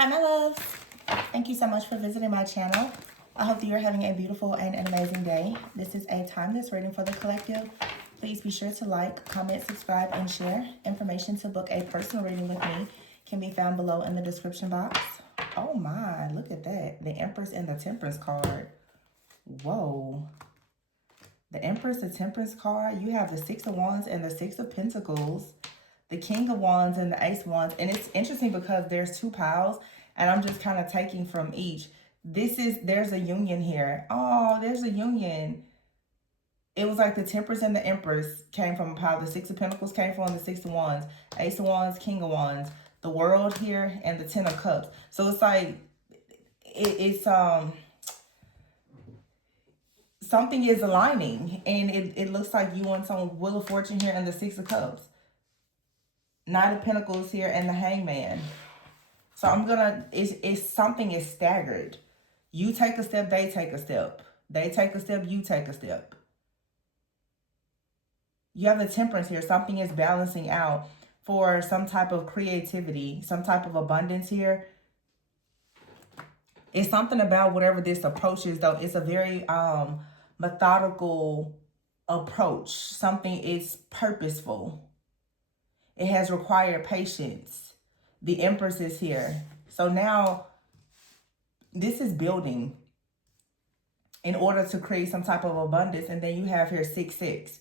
Hi, my loves. Thank you so much for visiting my channel. I hope that you're having a beautiful and an amazing day. This is a timeless reading for the collective. Please be sure to like, comment, subscribe, and share. Information to book a personal reading with me can be found below in the description box. Oh my, look at that. The Empress and the Temperance card. Whoa. The Empress, the Temperance card. You have the Six of Wands and the Six of Pentacles. The King of Wands and the Ace of Wands. And it's interesting because there's two piles and I'm just kind of taking from each. There's a union here. Oh, there's a union. It was like the Temperance and the Empress came from a pile. The Six of Pentacles came from the Six of Wands. Ace of Wands, King of Wands. The World here and the Ten of Cups. So it's like, it's something is aligning. And it looks like you want some Wheel of Fortune here and the Six of Cups. Nine of Pentacles here and the Hangman. So it's something is staggered. You take a step, they take a step. They take a step, you take a step. You have the Temperance here. Something is balancing out for some type of creativity, some type of abundance here. It's something about whatever this approach is, though. It's a very methodical approach. Something is purposeful. It has required patience. The Empress is here. So now this is building in order to create some type of abundance. And then you have here 6-6.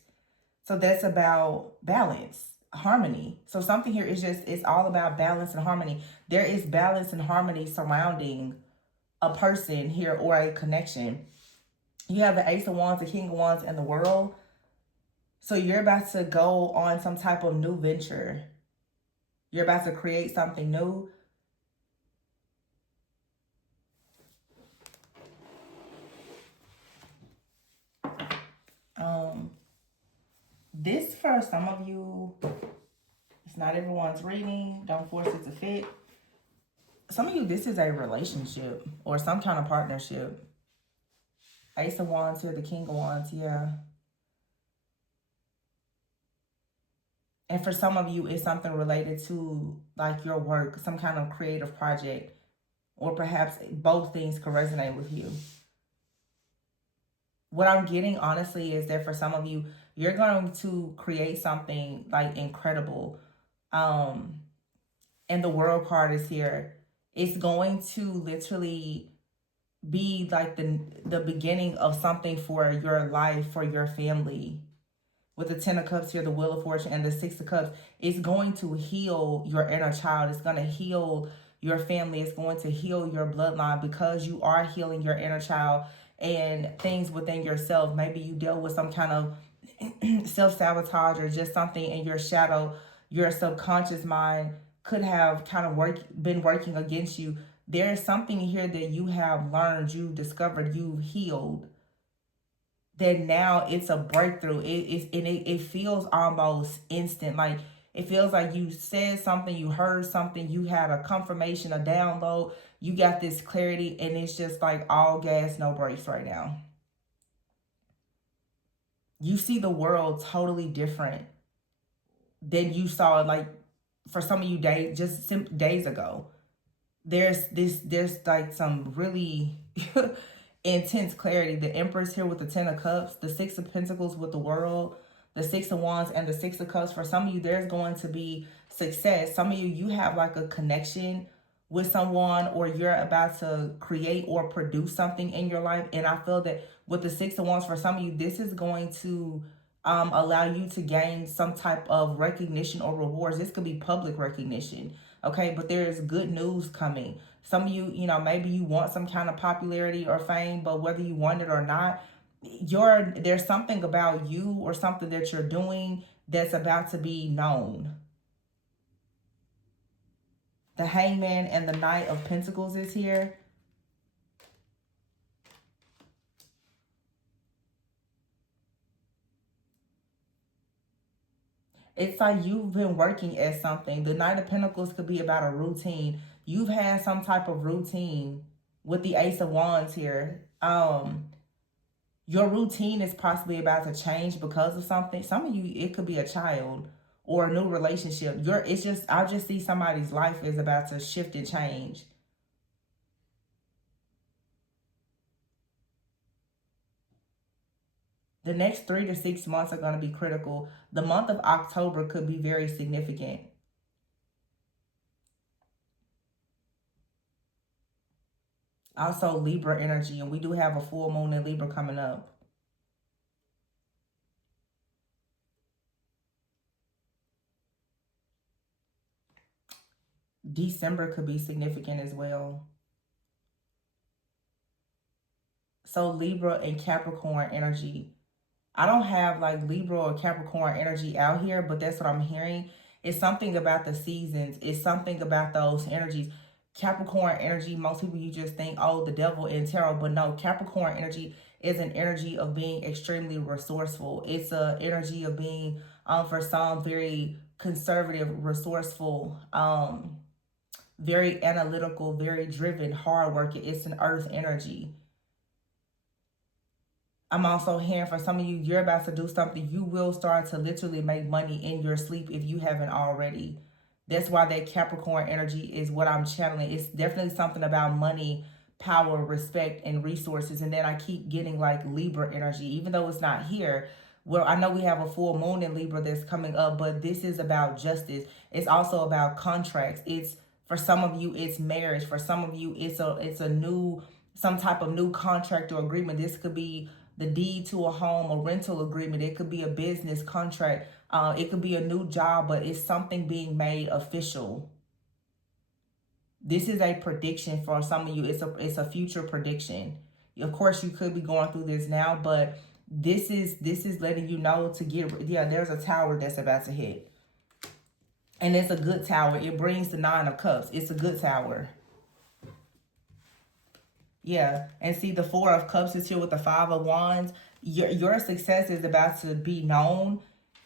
So that's about balance, harmony. So something here is it's all about balance and harmony. There is balance and harmony surrounding a person here or a connection. You have the Ace of Wands, the King of Wands, and the World. So you're about to go on some type of new venture. You're about to create something new. This for some of you, it's not everyone's reading. Don't force it to fit. Some of you, this is a relationship or some kind of partnership. Ace of Wands here, the King of Wands, yeah. And for some of you, it's something related to like your work, some kind of creative project, or perhaps both things could resonate with you. What I'm getting, honestly, is that for some of you, you're going to create something like incredible. And the World card is here. It's going to literally be like the beginning of something for your life, for your family. With the Ten of Cups here, the Wheel of Fortune, and the Six of Cups, it's going to heal your inner child. It's going to heal your family. It's going to heal your bloodline because you are healing your inner child and things within yourself. Maybe you deal with some kind of self-sabotage or just something in your shadow. Your subconscious mind could have kind of been working against you. There's something here that you have learned, you discovered, you healed. That now it's a breakthrough. It feels almost instant. Like it feels like you said something, you heard something, you had a confirmation, a download, you got this clarity, and it's just like all gas, no brakes right now. You see the world totally different than you saw, like for some of you days ago. There's like some really intense clarity. The Empress here with the Ten of Cups, the Six of Pentacles with the World, the Six of Wands, and the Six of Cups. For some of you, there's going to be success. Some of you have like a connection with someone, or you're about to create or produce something in your life. And I feel that with the Six of Wands, for some of you, this is going to allow you to gain some type of recognition or rewards. This could be public recognition. Okay, but there is good news coming. Some of you, maybe you want some kind of popularity or fame, but whether you want it or not, there's something about you or something that you're doing that's about to be known. The Hangman and the Knight of Pentacles is here. It's like you've been working at something. The Knight of Pentacles could be about a routine. You've had some type of routine with the Ace of Wands here. Your routine is possibly about to change because of something. Some of you, it could be a child or a new relationship. I just see somebody's life is about to shift and change. The next 3 to 6 months are going to be critical. The month of October could be very significant. Also, Libra energy, and we do have a full moon in Libra coming up. December could be significant as well. So Libra and Capricorn energy. I don't have like Libra or Capricorn energy out here, but that's what I'm hearing. It's something about the seasons. It's something about those energies. Capricorn energy, most people you just think, oh, the devil and tarot, but no, Capricorn energy is an energy of being extremely resourceful. It's a energy of being, for some, very conservative, resourceful, very analytical, very driven, hardworking. It's an earth energy. I'm also hearing for some of you, you're about to do something. You will start to literally make money in your sleep if you haven't already. That's why that Capricorn energy is what I'm channeling. It's definitely something about money, power, respect, and resources. And then I keep getting like Libra energy, even though it's not here. Well, I know we have a full moon in Libra that's coming up, but this is about justice. It's also about contracts. It's, for some of you, it's marriage. For some of you, it's a new, some type of new contract or agreement. This could be the deed to a home, a rental agreement. It could be a business contract. It could be a new job, but it's something being made official. This is a prediction for some of you. It's a future prediction. Of course, you could be going through this now, but this is letting you know to get, yeah, there's a tower that's about to hit. And it's a good tower. It brings the 9 of Cups. It's a good tower. Yeah, and see the 4 of Cups is here with the 5 of Wands. Your success is about to be known,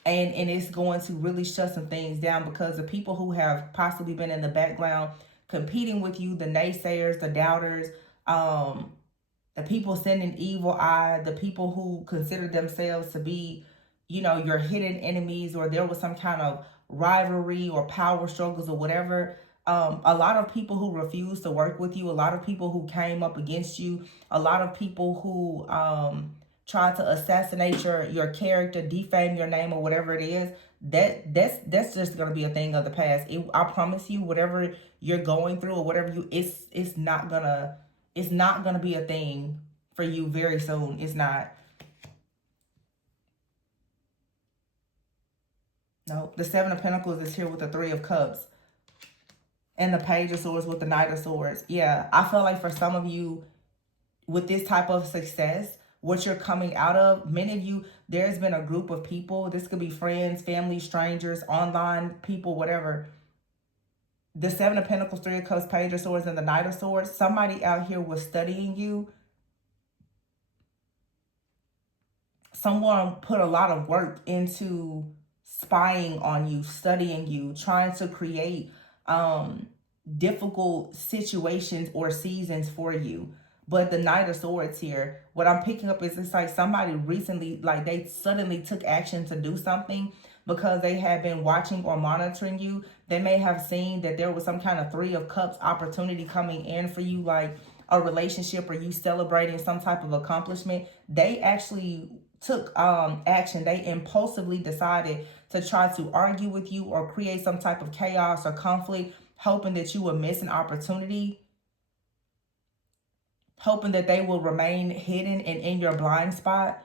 and it's going to really shut some things down, because the people who have possibly been in the background competing with you, the naysayers, the doubters, the people sending evil eye, the people who consider themselves to be, you know, your hidden enemies, or there was some kind of rivalry or power struggles or whatever. A lot of people who refuse to work with you, a lot of people who came up against you, a lot of people who tried to assassinate your character, defame your name, or whatever it is. That's just gonna be a thing of the past. I promise you, whatever you're going through or whatever it's not gonna be a thing for you very soon. It's not. No, the 7 of Pentacles is here with the 3 of Cups. And the Page of Swords with the Knight of Swords. Yeah, I feel like for some of you, with this type of success, what you're coming out of, many of you, there's been a group of people. This could be friends, family, strangers, online people, whatever. The 7 of Pentacles, 3 of Cups, Page of Swords, and the Knight of Swords. Somebody out here was studying you. Someone put a lot of work into spying on you, studying you, trying to create difficult situations or seasons for you. But the Knight of Swords here, what I'm picking up is it's like somebody recently, like they suddenly took action to do something because they had been watching or monitoring you. They may have seen that there was some kind of 3 of Cups opportunity coming in for you, like a relationship or you celebrating some type of accomplishment. They actually took action. They impulsively decided to try to argue with you or create some type of chaos or conflict, hoping that you would miss an opportunity, hoping that they will remain hidden and in your blind spot.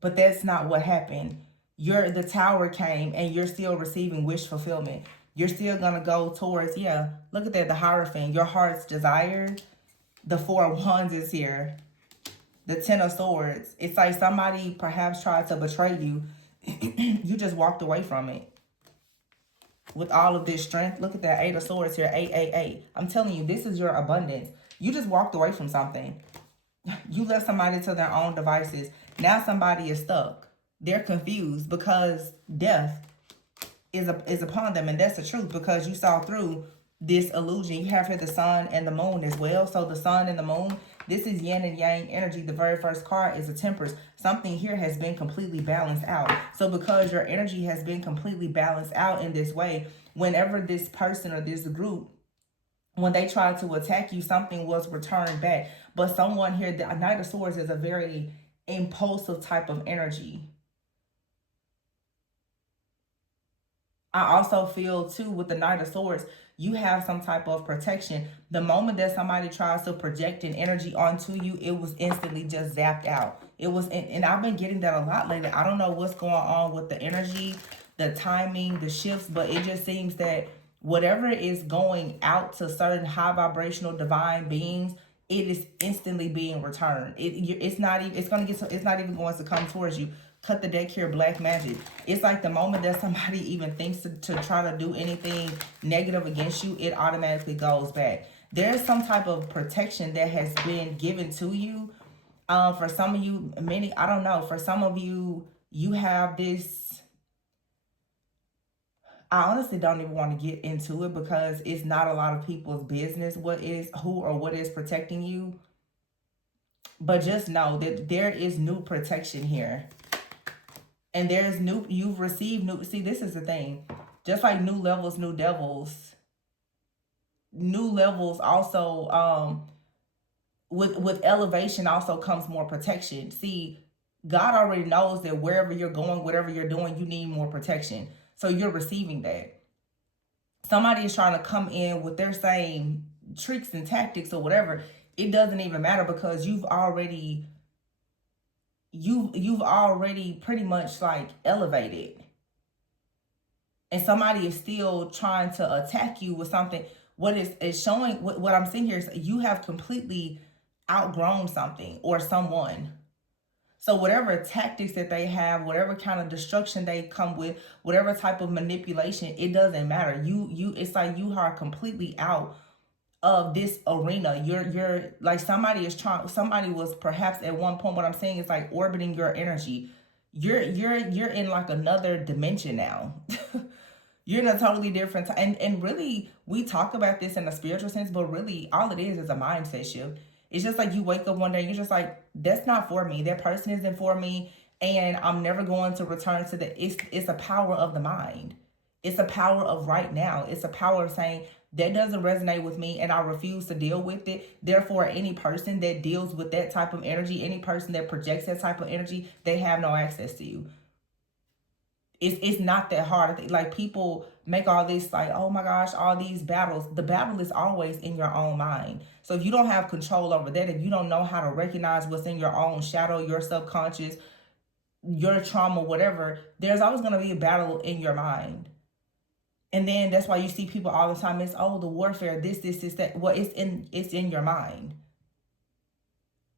But that's not what happened. The Tower came and you're still receiving wish fulfillment. You're still going to go towards, yeah, look at that, the Hierophant, your heart's desire. The 4 of Wands is here. The 10 of Swords. It's like somebody perhaps tried to betray you. You just walked away from it. With all of this strength. Look at that 8 of Swords here. 888. I'm telling you, this is your abundance. You just walked away from something. You left somebody to their own devices. Now somebody is stuck. They're confused because death is upon them. And that's the truth, because you saw through this illusion. You have here the Sun and the Moon as well. So the Sun and the Moon, this is yin and yang energy. The very first card is a Temperance. Something here has been completely balanced out. So because your energy has been completely balanced out in this way, whenever this person or this group, when they tried to attack you, something was returned back. But someone here, the Knight of Swords is a very impulsive type of energy. I also feel too with the Knight of Swords, you have some type of protection. The moment that somebody tries to project an energy onto you, it was instantly just zapped out. It was, and I've been getting that a lot lately. I don't know what's going on with the energy, the timing, the shifts, but it just seems that whatever is going out to certain high vibrational divine beings, it is instantly being returned. It's not even, it's not even going to come towards you. Cut the deck here, black magic. It's like the moment that somebody even thinks to try to do anything negative against you, it automatically goes back. There's some type of protection that has been given to you. For some of you, many, I don't know, for some of you, you have this, I honestly don't even want to get into it because it's not a lot of people's business who or what is protecting you. But just know that there is new protection here. And there's you've received new, see, this is the thing. Just like new levels, new devils, new levels also, with elevation also comes more protection. See, God already knows that wherever you're going, whatever you're doing, you need more protection. So you're receiving that. Somebody is trying to come in with their same tricks and tactics or whatever. It doesn't even matter because you've already pretty much like elevated, and somebody is still trying to attack you with something. What is showing, what I'm seeing here is you have completely outgrown something or someone. So whatever tactics that they have, whatever kind of destruction they come with, whatever type of manipulation, it doesn't matter. It's like you are completely out of this arena. You're like, somebody was perhaps at one point, what I'm saying is like orbiting your energy. You're in like another dimension now. You're in a totally different time. And really, we talk about this in a spiritual sense, but really all it is a mindset shift. It's just like you wake up one day and you're just like, that's not for me. That person isn't for me. And I'm never going to return to the, it's a power of the mind. It's a power of right now. It's a power of saying, that doesn't resonate with me and I refuse to deal with it. Therefore, any person that deals with that type of energy, any person that projects that type of energy, they have no access to you. It's not that hard. Like, people make all this like, oh my gosh, all these battles. The battle is always in your own mind. So if you don't have control over that, if you don't know how to recognize what's in your own shadow, your subconscious, your trauma, whatever, there's always going to be a battle in your mind. And then that's why you see people all the time. It's, oh, the warfare, this, that. Well, it's in your mind.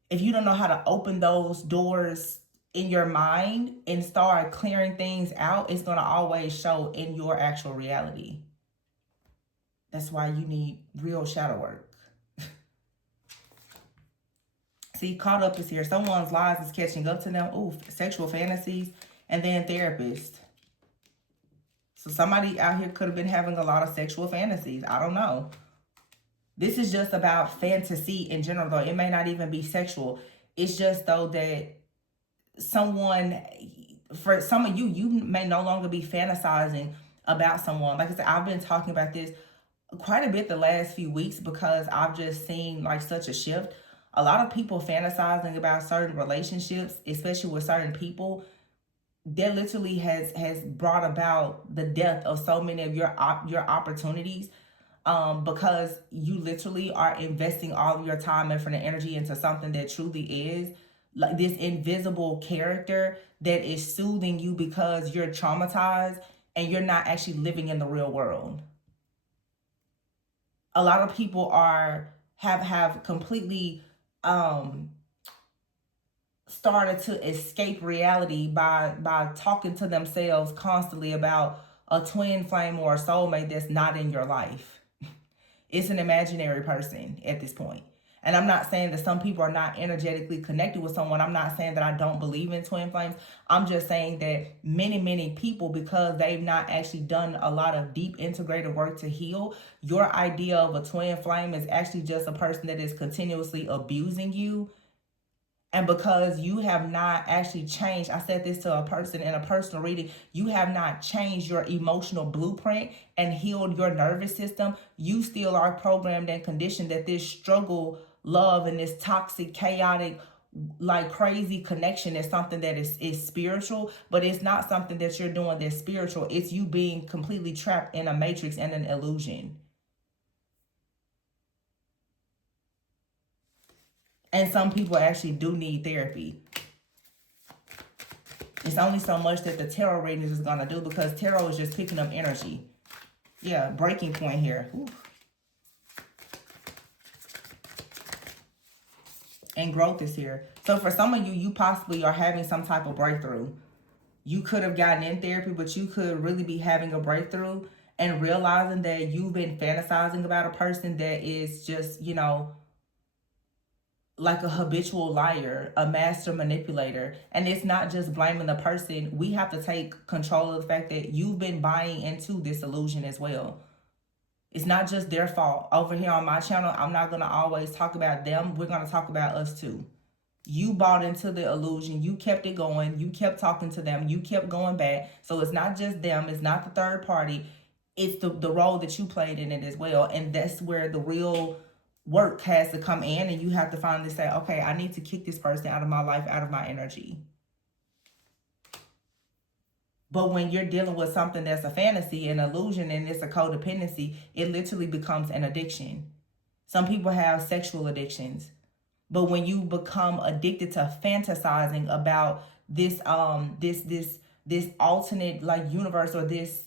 If you don't know how to open those doors in your mind and start clearing things out, it's going to always show in your actual reality. That's why you need real shadow work. See, caught up is here. Someone's lies is catching up to them. Ooh, sexual fantasies. And then therapist. So somebody out here could have been having a lot of sexual fantasies. I don't know. This is just about fantasy in general, though. It may not even be sexual. It's just, though, that someone, for some of you, you may no longer be fantasizing about someone. Like I said, I've been talking about this quite a bit the last few weeks because I've just seen like such a shift. A lot of people fantasizing about certain relationships, especially with certain people, that literally has brought about the death of so many of your opportunities, because you literally are investing all of your time, effort, and energy into something that truly is like this invisible character that is soothing you because you're traumatized and you're not actually living in the real world. A lot of people have completely started to escape reality by talking to themselves constantly about a twin flame or a soulmate that's not in your life. It's an imaginary person at this point. And I'm not saying that some people are not energetically connected with someone. I'm not saying that I don't believe in twin flames. I'm just saying that many people, because they've not actually done a lot of deep integrated work to heal, your idea of a twin flame is actually just a person that is continuously abusing you. And because you have not actually changed, I said this to a person in a personal reading, you have not changed your emotional blueprint and healed your nervous system, you still are programmed and conditioned that this struggle, love, and this toxic, chaotic like crazy connection is something that is spiritual, but it's not something that you're doing that's spiritual. It's you being completely trapped in a matrix and an illusion. And some people actually do need therapy. It's only so much that the tarot readings is going to do, because tarot is just picking up energy. Yeah, breaking point here. Ooh. And growth is here. So for some of you, you possibly are having some type of breakthrough. You could have gotten in therapy, but you could really be having a breakthrough and realizing that you've been fantasizing about a person that is just, you know, like a habitual liar, a master manipulator. And it's not just blaming the person. We have to take control of the fact that you've been buying into this illusion as well. It's not just their fault. Over here on my channel, I'm not going to always talk about them. We're going to talk about us too. You bought into the illusion. You kept it going. You kept talking to them. You kept going back. So it's not just them. It's not the third party. It's the role that you played in it as well. And that's where the real work has to come in. And you have to finally say, okay, I need to kick this person out of my life, out of my energy. But when you're dealing with something that's a fantasy, an illusion, and it's a codependency, it literally becomes an addiction. Some people have sexual addictions. But when you become addicted to fantasizing about this this alternate like universe, or this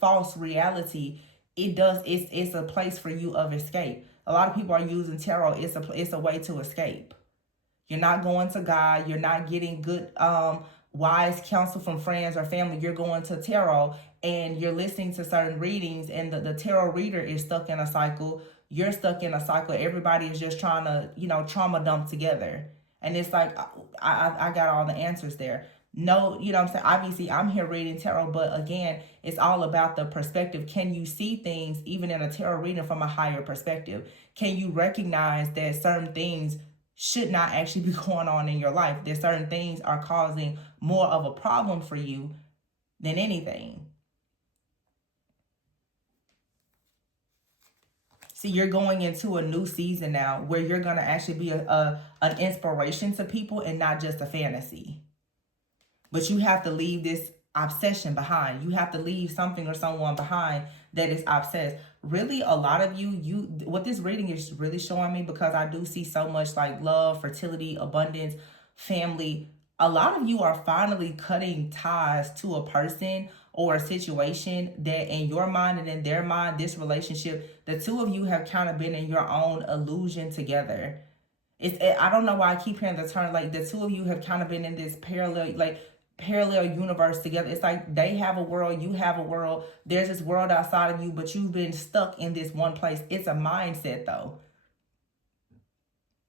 false reality, it's a place for you of escape. A lot of people are using tarot. It's a way to escape. You're not going to God. You're not getting good wise counsel from friends or family. You're going to tarot and you're listening to certain readings, and the tarot reader is stuck in a cycle. You're stuck in a cycle. Everybody is just trying to, you know, trauma dump together. And it's like, I got all the answers there. No, you know what I'm saying? Obviously, I'm here reading tarot, but again, it's all about the perspective. Can you see things, even in a tarot reading, from a higher perspective? Can you recognize that certain things should not actually be going on in your life? That certain things are causing more of a problem for you than anything. See, you're going into a new season now where you're going to actually be an inspiration to people and not just a fantasy. But you have to leave this obsession behind. You have to leave something or someone behind that is obsessed. Really, a lot of you, what this reading is really showing me, because I do see so much like love, fertility, abundance, family. A lot of you are finally cutting ties to a person or a situation that in your mind and in their mind, this relationship, the two of you have kind of been in your own illusion together. I don't know why I keep hearing the term, like the two of you have kind of been in this parallel universe together. It's like they have a world, you have a world, there's this world outside of you, but you've been stuck in this one place. It's a mindset though.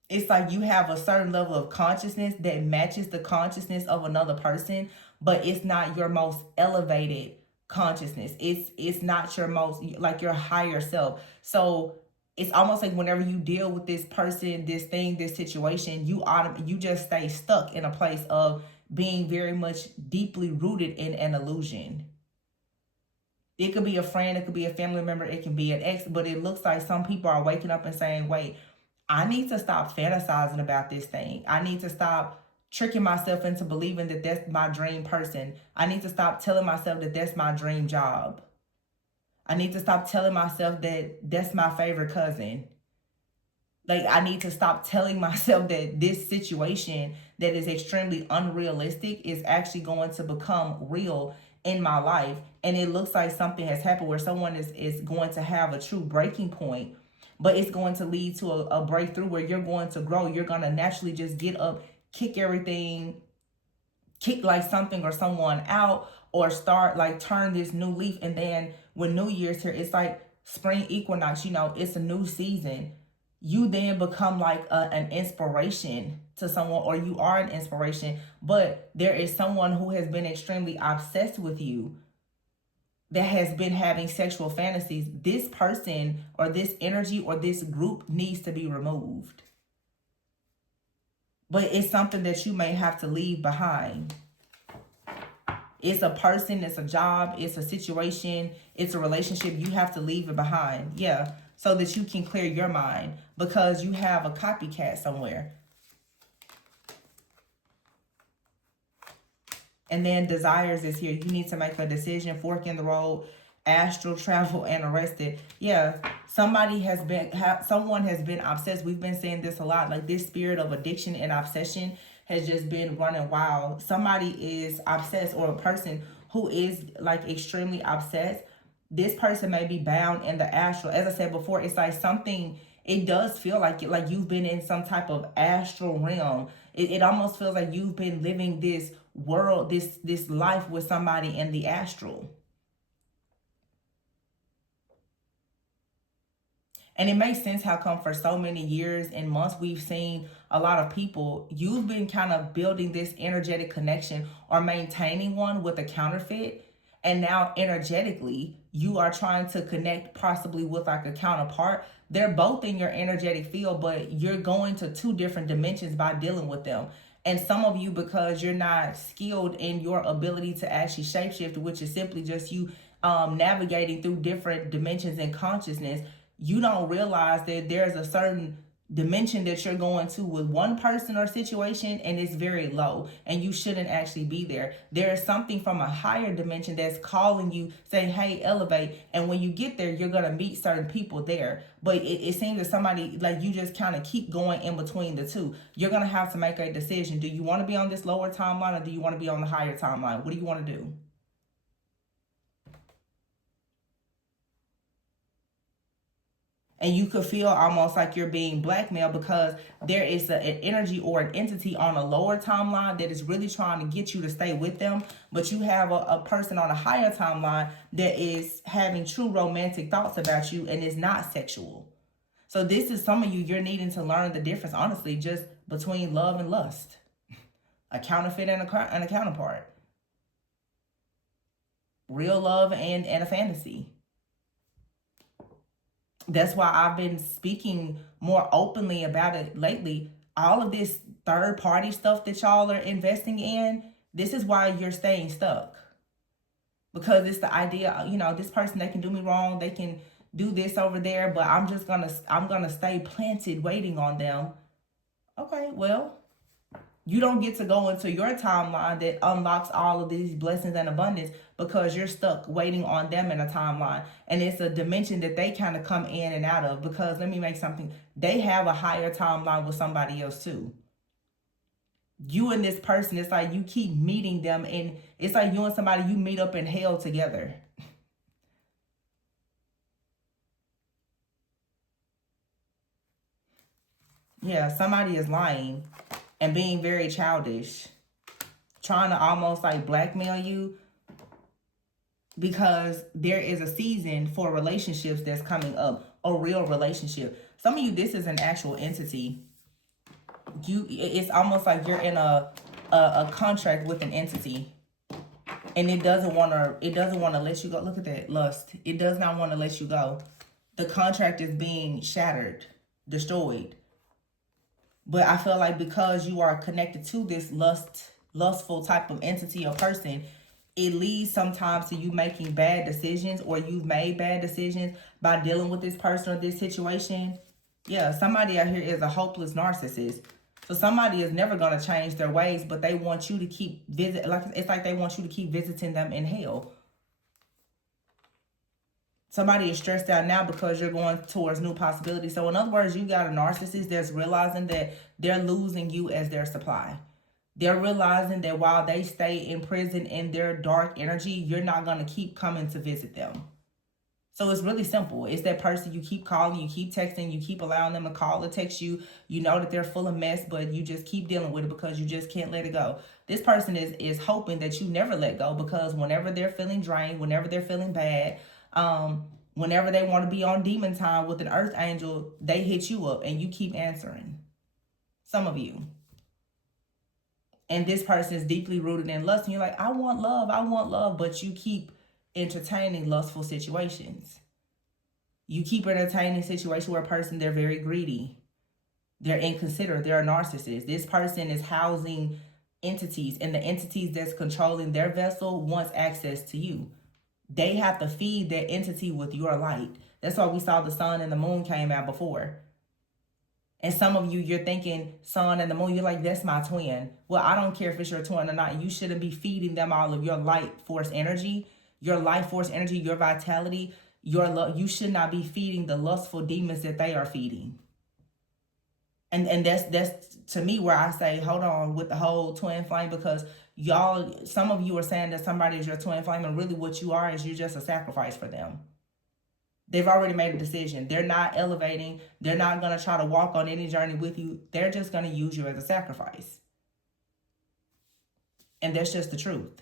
It's like you have a certain level of consciousness that matches the consciousness of another person, but it's not your most elevated consciousness. It's not your most, like, your higher self. So it's almost like whenever you deal with this person, this thing, this situation, you just stay stuck in a place of being very much deeply rooted in an illusion. It could be a friend, it could be a family member, it can be an ex, but it looks like some people are waking up and saying, wait, I need to stop fantasizing about this thing. I need to stop tricking myself into believing that that's my dream person. I need to stop telling myself that that's my dream job. I need to stop telling myself that that's my favorite cousin. Like, I need to stop telling myself that this situation that is extremely unrealistic is actually going to become real in my life. And it looks like something has happened where someone is going to have a true breaking point, but it's going to lead to a breakthrough where you're going to grow. You're going to naturally just get up, kick everything, kick like something or someone out, or start like turn this new leaf. And then when New Year's here, it's like spring equinox, you know, it's a new season. You then become like an inspiration to someone, or you are an inspiration, but there is someone who has been extremely obsessed with you, that has been having sexual fantasies. This person or this energy or this group needs to be removed. But it's something that you may have to leave behind. It's a person, it's a job, it's a situation, it's a relationship. You have to leave it behind. Yeah. So that you can clear your mind, because you have a copycat somewhere. And then desires is here. You need to make a decision, fork in the road, astral travel, and arrested. Yeah, someone has been obsessed. We've been saying this a lot. Like this spirit of addiction and obsession has just been running wild. Somebody is obsessed, or a person who is like extremely obsessed. This person may be bound in the astral. As I said before, it's like something, it does feel like it, like you've been in some type of astral realm. It almost feels like you've been living this world, this life with somebody in the astral. And it makes sense how come for so many years and months we've seen a lot of people, you've been kind of building this energetic connection or maintaining one with a counterfeit. And now energetically, you are trying to connect possibly with like a counterpart. They're both in your energetic field, but you're going to two different dimensions by dealing with them. And some of you, because you're not skilled in your ability to actually shapeshift, which is simply just you navigating through different dimensions in consciousness, you don't realize that there's a certain dimension that you're going to with one person or situation, and it's very low and you shouldn't actually be there. There is something from a higher dimension that's calling you, saying, hey, elevate. And when you get there, you're going to meet certain people there. But it seems that somebody, like, you just kind of keep going in between the two. You're going to have to make a decision. Do you want to be on this lower timeline, or do you want to be on the higher timeline? What do you want to do? And you could feel almost like you're being blackmailed, because there is an energy or an entity on a lower timeline that is really trying to get you to stay with them. But you have a person on a higher timeline that is having true romantic thoughts about you and is not sexual. So this is some of you, you're needing to learn the difference, honestly, just between love and lust. A counterfeit and a counterpart. Real love and a fantasy. That's why I've been speaking more openly about it lately. All of this third party stuff that y'all are investing in, this is why you're staying stuck. Because it's the idea, this person, they can do me wrong, they can do this over there, but I'm gonna stay planted waiting on them. Okay, well, you don't get to go into your timeline that unlocks all of these blessings and abundance, because you're stuck waiting on them in a timeline. And it's a dimension that they kind of come in and out of, because let me make something, they have a higher timeline with somebody else too. You and this person, it's like you keep meeting them, and it's like you and somebody, you meet up in hell together. Yeah, somebody is lying and being very childish, trying to almost like blackmail you, because there is a season for relationships that's coming up, a real relationship. Some of you, this is an actual entity. It's almost like you're in a contract with an entity, and it doesn't want to let you go. Look at that, lust. It does not want to let you go. The contract is being shattered, destroyed. But I feel like because you are connected to this lustful type of entity or person, it leads sometimes to you making bad decisions, or you've made bad decisions by dealing with this person or this situation. Yeah, somebody out here is a hopeless narcissist. So somebody is never going to change their ways, but they want you to keep it's like they want you to keep visiting them in hell. Somebody is stressed out now because you're going towards new possibilities. So in other words, you got a narcissist that's realizing that they're losing you as their supply. They're realizing that while they stay in prison in their dark energy, you're not going to keep coming to visit them. So it's really simple. It's that person you keep calling, you keep texting, you keep allowing them to call or text you. You know that they're full of mess, but you just keep dealing with it because you just can't let it go. This person is hoping that you never let go, because whenever they're feeling drained, whenever they're feeling bad, whenever they want to be on demon time with an earth angel, they hit you up and you keep answering. Some of you. And this person is deeply rooted in lust. And you're like, I want love. But you keep entertaining lustful situations. You keep entertaining situations where a person, they're very greedy. They're inconsiderate. They're a narcissist. This person is housing entities, and the entities that's controlling their vessel wants access to you. They have to feed that entity with your light. That's why we saw the sun and the moon came out before. And some of you, you're thinking sun and the moon, you're like, that's my twin. Well, I don't care if it's your twin or not. You shouldn't be feeding them all of your life force energy, your vitality, your love. You should not be feeding the lustful demons that they are feeding. And that's to me where I say, hold on with the whole twin flame, because y'all, some of you are saying that somebody is your twin flame, and really what you are is you're just a sacrifice for them. They've already made a decision. They're not elevating. They're not going to try to walk on any journey with you. They're just going to use you as a sacrifice. And that's just the truth.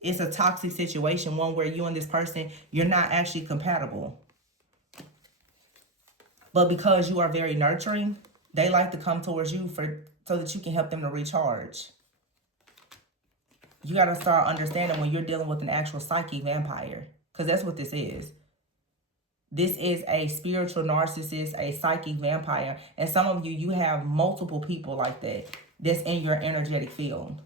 It's a toxic situation, one where you and this person, you're not actually compatible. But because you are very nurturing, they like to come towards you so that you can help them to recharge. You got to start understanding when you're dealing with an actual psychic vampire, because that's what this is. This is a spiritual narcissist, a psychic vampire. And some of you, you have multiple people like that that's in your energetic field.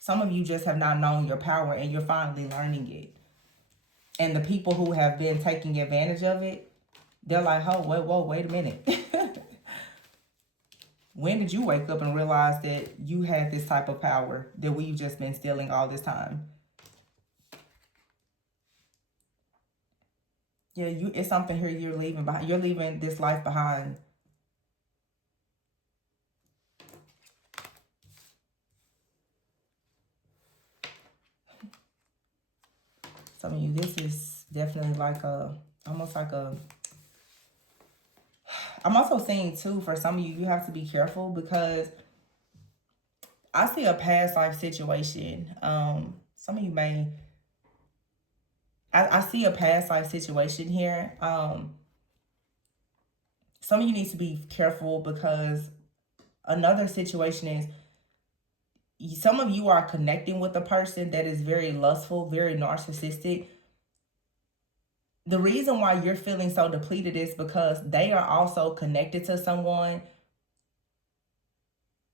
Some of you just have not known your power, and you're finally learning it. And the people who have been taking advantage of it, they're like, oh, whoa, wait a minute. When did you wake up and realize that you had this type of power that we've just been stealing all this time? Yeah, it's something here you're leaving behind. You're leaving this life behind. Some of you, this is definitely like almost like I'm also saying too, for some of you, you have to be careful, because I see a past life situation. Some of you may, I see a past life situation here. Some of you need to be careful, because another situation is, some of you are connecting with a person that is very lustful, very narcissistic. The reason why you're feeling so depleted is because they are also connected to someone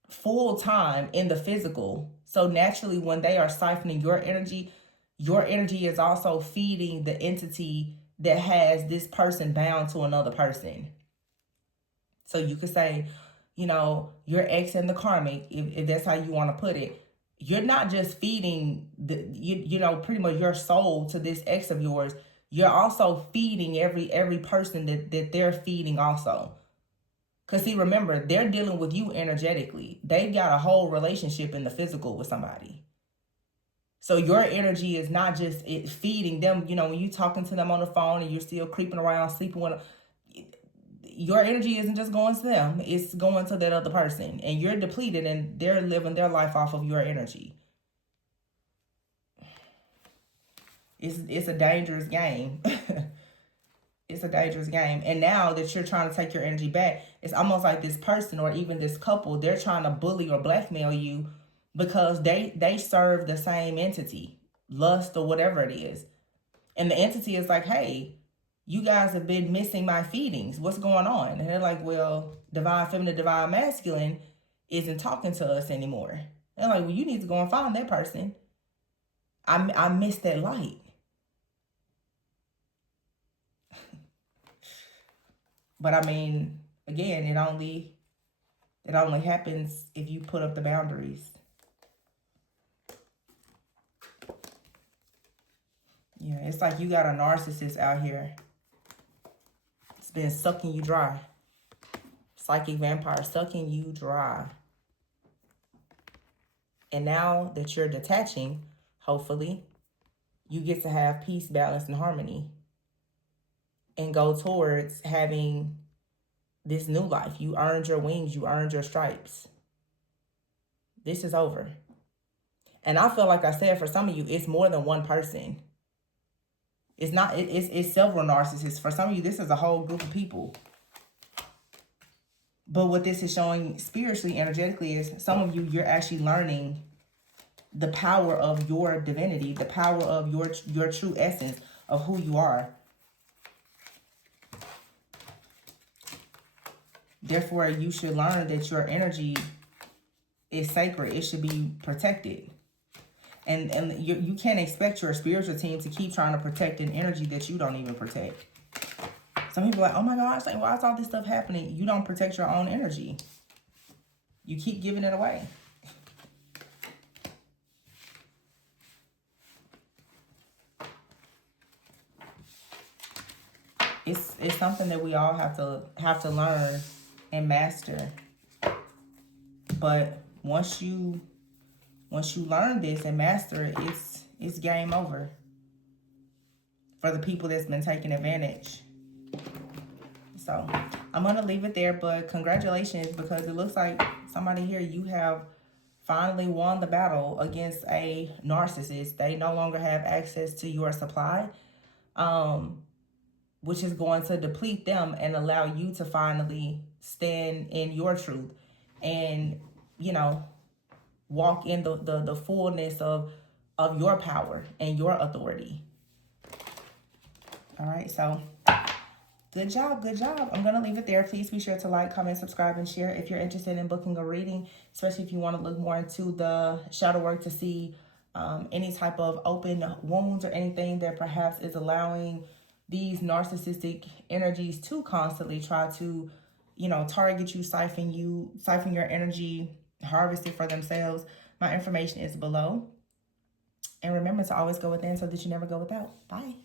full time in the physical. So naturally, when they are siphoning your energy is also feeding the entity that has this person bound to another person. So you could say, you know, your ex and the karmic, if that's how you want to put it. You're not just feeding you know, pretty much your soul to this ex of yours. You're also feeding every person that they're feeding also. Because see, remember, they're dealing with you energetically. They've got a whole relationship in the physical with somebody. So your energy is not just feeding them. You know, when you're talking to them on the phone and you're still creeping around, sleeping with them, your energy isn't just going to them. It's going to that other person. And you're depleted, and they're living their life off of your energy. It's a dangerous game. It's a dangerous game. And now that you're trying to take your energy back, it's almost like this person or even this couple, they're trying to bully or blackmail you because they serve the same entity, lust or whatever it is. And the entity is like, hey, you guys have been missing my feedings. What's going on? And they're like, well, divine feminine, divine masculine isn't talking to us anymore. And they're like, well, you need to go and find that person. I missed that light. But I mean, again, it only happens if you put up the boundaries. Yeah, it's like you got a narcissist out here. It's been sucking you dry. Psychic vampire sucking you dry. And now that you're detaching, hopefully, you get to have peace, balance, and harmony. And go towards having this new life. You earned your wings. You earned your stripes. This is over. And I feel like I said, for some of you, it's more than one person. It's not, it's several narcissists. For some of you, this is a whole group of people. But what this is showing spiritually, energetically, is some of you, you're actually learning the power of your divinity, the power of your true essence of who you are. Therefore, you should learn that your energy is sacred. It should be protected. And you can't expect your spiritual team to keep trying to protect an energy that you don't even protect. Some people are like, oh my gosh, like, why is all this stuff happening? You don't protect your own energy. You keep giving it away. It's something that we all have to learn and master. But once you learn this and master it, it's game over for the people that's been taking advantage. So I'm gonna leave it there, but congratulations, because it looks like somebody here, you have finally won the battle against a narcissist. They no longer have access to your supply, which is going to deplete them and allow you to finally stand in your truth and, you know, walk in the fullness of your power and your authority. All right, so good job, good job. I'm going to leave it there. Please be sure to like, comment, subscribe, and share if you're interested in booking a reading, especially if you want to look more into the shadow work to see any type of open wounds or anything that perhaps is allowing these narcissistic energies to constantly try to, you know, target you, siphon your energy, harvest it for themselves. My information is below. And remember to always go within so that you never go without. Bye.